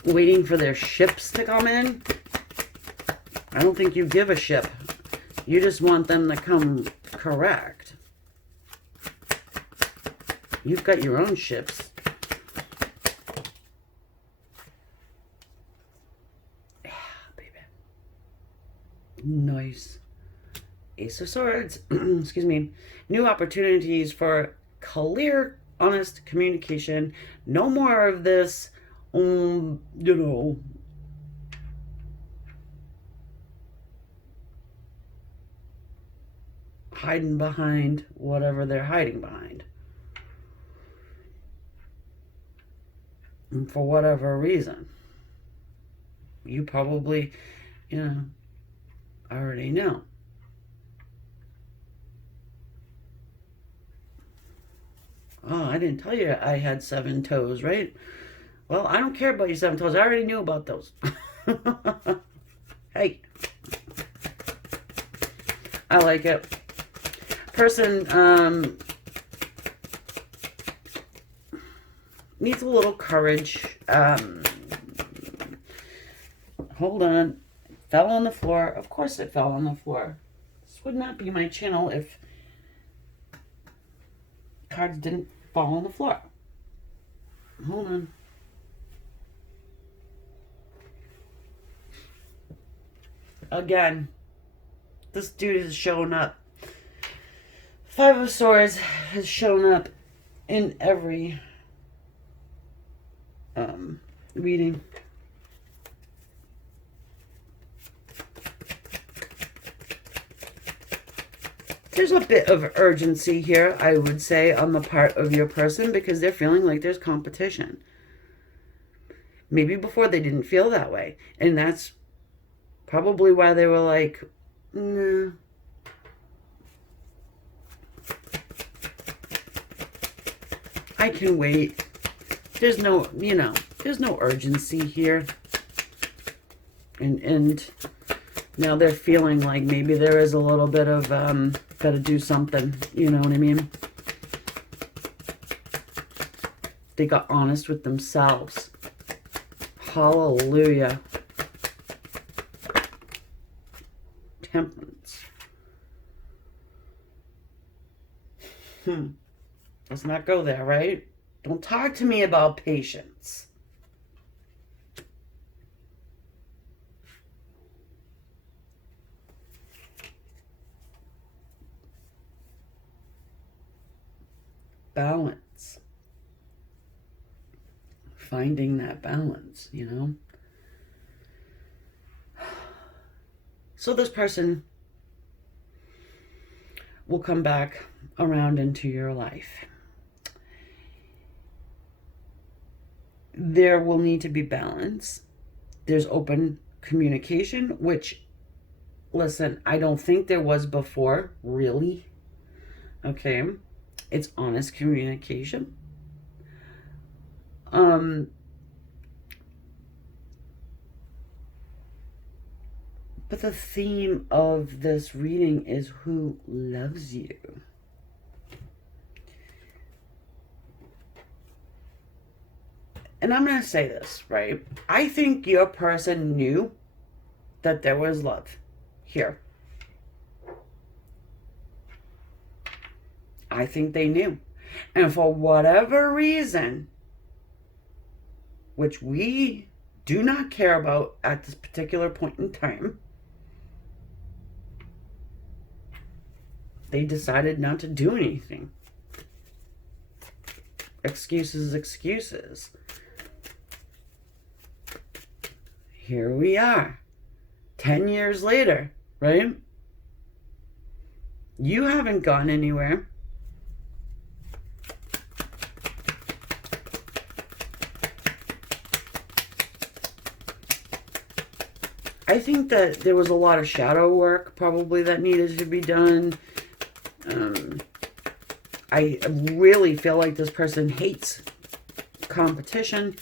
Waiting for their ships to come in. I don't think you give a ship. You just want them to come correct. You've got your own ships. Yeah, baby. Nice. Ace of Swords. Excuse me. New opportunities for clear, honest communication. No more of this, hiding behind whatever they're hiding behind. And for whatever reason. You probably, already know. Oh, I didn't tell you I had 7 toes, right? Well, I don't care about your 7 toes. I already knew about those. Hey. I like it. Person needs a little courage. Hold on. Fell on the floor. Of course it fell on the floor. This would not be my channel if cards didn't fall on the floor. Hold on. Again, this dude has shown up. 5 of Swords has shown up in every reading. There's a bit of urgency here, I would say, on the part of your person, because they're feeling like there's competition. Maybe before they didn't feel that way. And that's probably why they were like, nah. I can wait. There's no, there's no urgency here. And now they're feeling like maybe there is a little bit of, gotta do something, you know what I mean? They got honest with themselves. Hallelujah. Temperance. Let's not go there, right? Don't talk to me about patience. Balance. Finding that balance, So this person will come back around into your life. There will need to be balance. There's open communication, which, listen, I don't think there was before, really. Okay? It's honest communication. But the theme of this reading is who loves you. And I'm going to say this, right? I think your person knew that there was love here. I think they knew. And for whatever reason, which we do not care about at this particular point in time, they decided not to do anything. Excuses. Here we are, 10 years later, right? You haven't gone anywhere. I think that there was a lot of shadow work probably that needed to be done. I really feel like this person hates competition.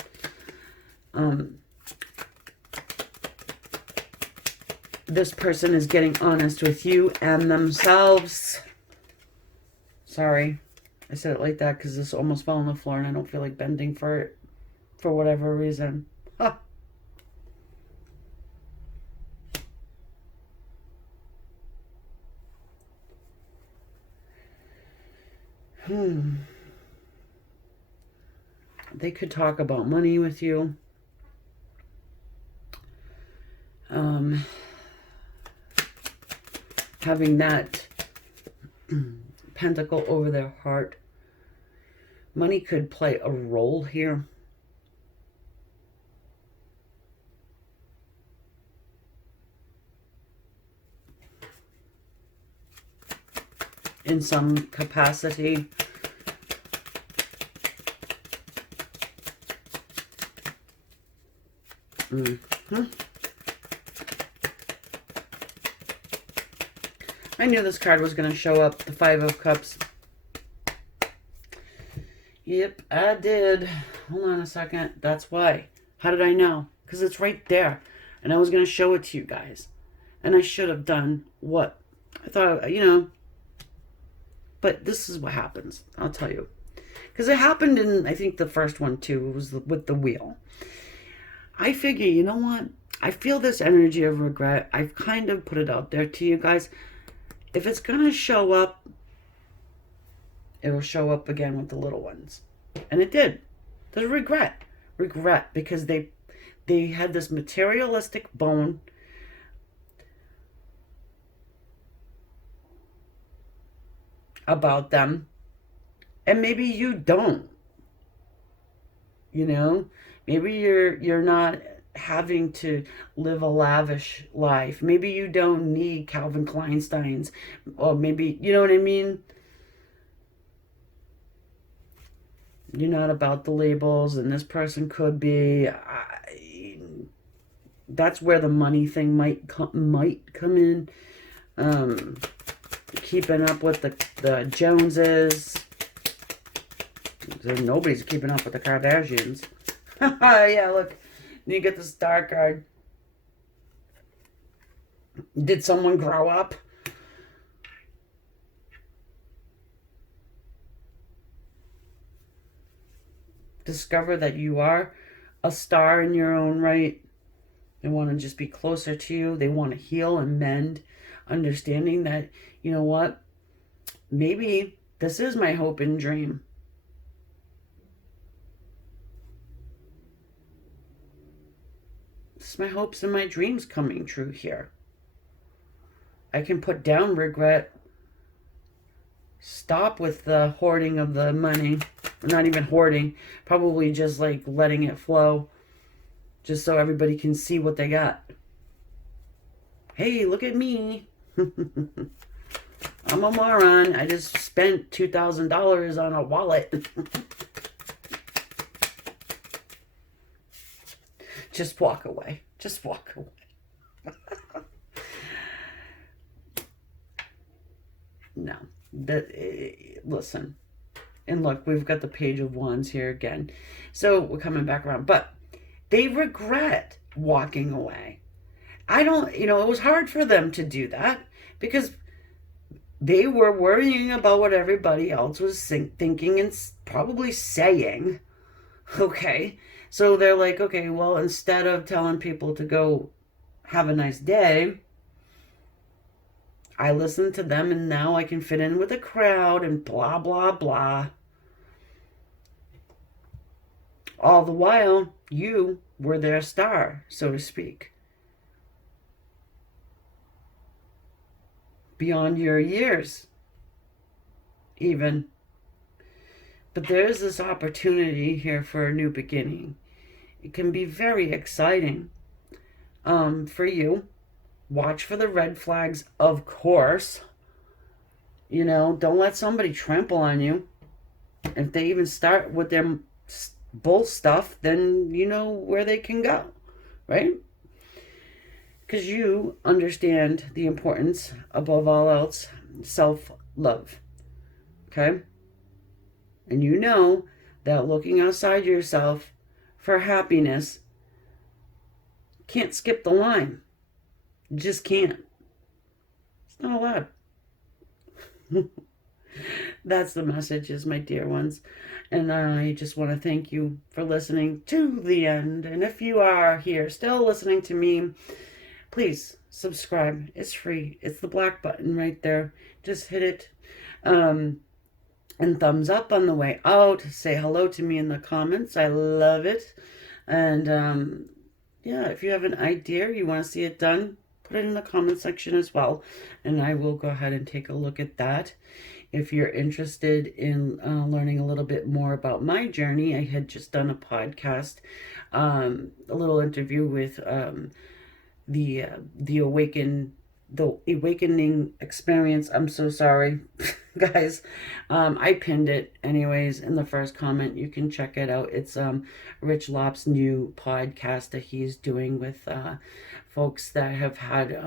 This person is getting honest with you and themselves. Sorry, I said it like that because this almost fell on the floor and I don't feel like bending for it for whatever reason. Huh. They could talk about money with you. Having that pentacle over their heart. Money could play a role here. In some capacity. I knew this card was going to show up, the Five of Cups. Yep, I did. Hold on a second. That's why. How did I know? Because it's right there. And I was going to show it to you guys. And I should have done what? I thought, you know. But this is what happens. I'll tell you. Because it happened in, I think, the first one too. It was with the wheel. I figure, you know what? I feel this energy of regret. I've kind of put it out there to you guys. If it's going to show up, it'll show up again with the little ones. And it did. There's regret. Regret because they had this materialistic bone about them. And maybe you don't. You know? Maybe you're not having to live a lavish life. Maybe you don't need Calvin Klein Steins. Or maybe, you know what I mean? You're not about the labels, and this person could be. That's where the money thing might come in. Keeping up with the Joneses. Nobody's keeping up with the Kardashians. Yeah, look. You get the star card. Did someone grow up? Discover that you are a star in your own right. They want to just be closer to you. They want to heal and mend. Understanding that, you know what? Maybe this is my hope and dream. This is my hopes and my dreams coming true here. I can put down regret. Stop with the hoarding of the money. Not even hoarding. Probably just like letting it flow. Just so everybody can see what they got. Hey, look at me. I'm a moron. I just spent $2,000 on a wallet. Just walk away. Just walk away. No. Listen. And look, we've got the Page of Wands here again. So we're coming back around. But they regret walking away. I don't, you know, it was hard for them to do that because they were worrying about what everybody else was thinking and probably saying. Okay. So they're like, okay, well, instead of telling people to go have a nice day, I listened to them and now I can fit in with the crowd and blah, blah, blah. All the while, you were their star, so to speak. Beyond your years, even. But there's this opportunity here for a new beginning. It can be very exciting for you. Watch for the red flags, of course. You know, don't let somebody trample on you. If they even start with their bull stuff, then you know where they can go, right? because you understand the importance, above all else, self-love. Okay? And you know that looking outside yourself for happiness can't skip the line. You just can't. It's not allowed. That's the messages, my dear ones. And I just want to thank you for listening to the end. And if you are here still listening to me, please subscribe. It's free. It's the black button right there. Just hit it. And thumbs up on the way out. Say hello to me in the comments. I love it. And yeah, if you have an idea, you want to see it done, put it in the comment section as well. And I will go ahead and take a look at that. If you're interested in learning a little bit more about my journey, I had just done a podcast, a little interview with the awakening experience. I'm so sorry, guys. I pinned it anyways in the first comment. You can check it out. It's Rich Lopp's new podcast that he's doing with folks that have had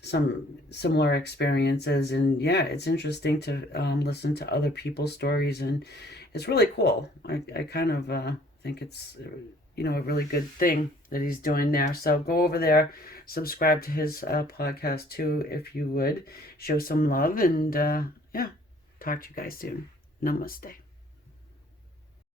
some similar experiences. And yeah, it's interesting to listen to other people's stories, and it's really cool. I kind of think it's a really good thing that he's doing there. So go over there, subscribe to his podcast too, if you would. Show some love, and yeah, talk to you guys soon. Namaste.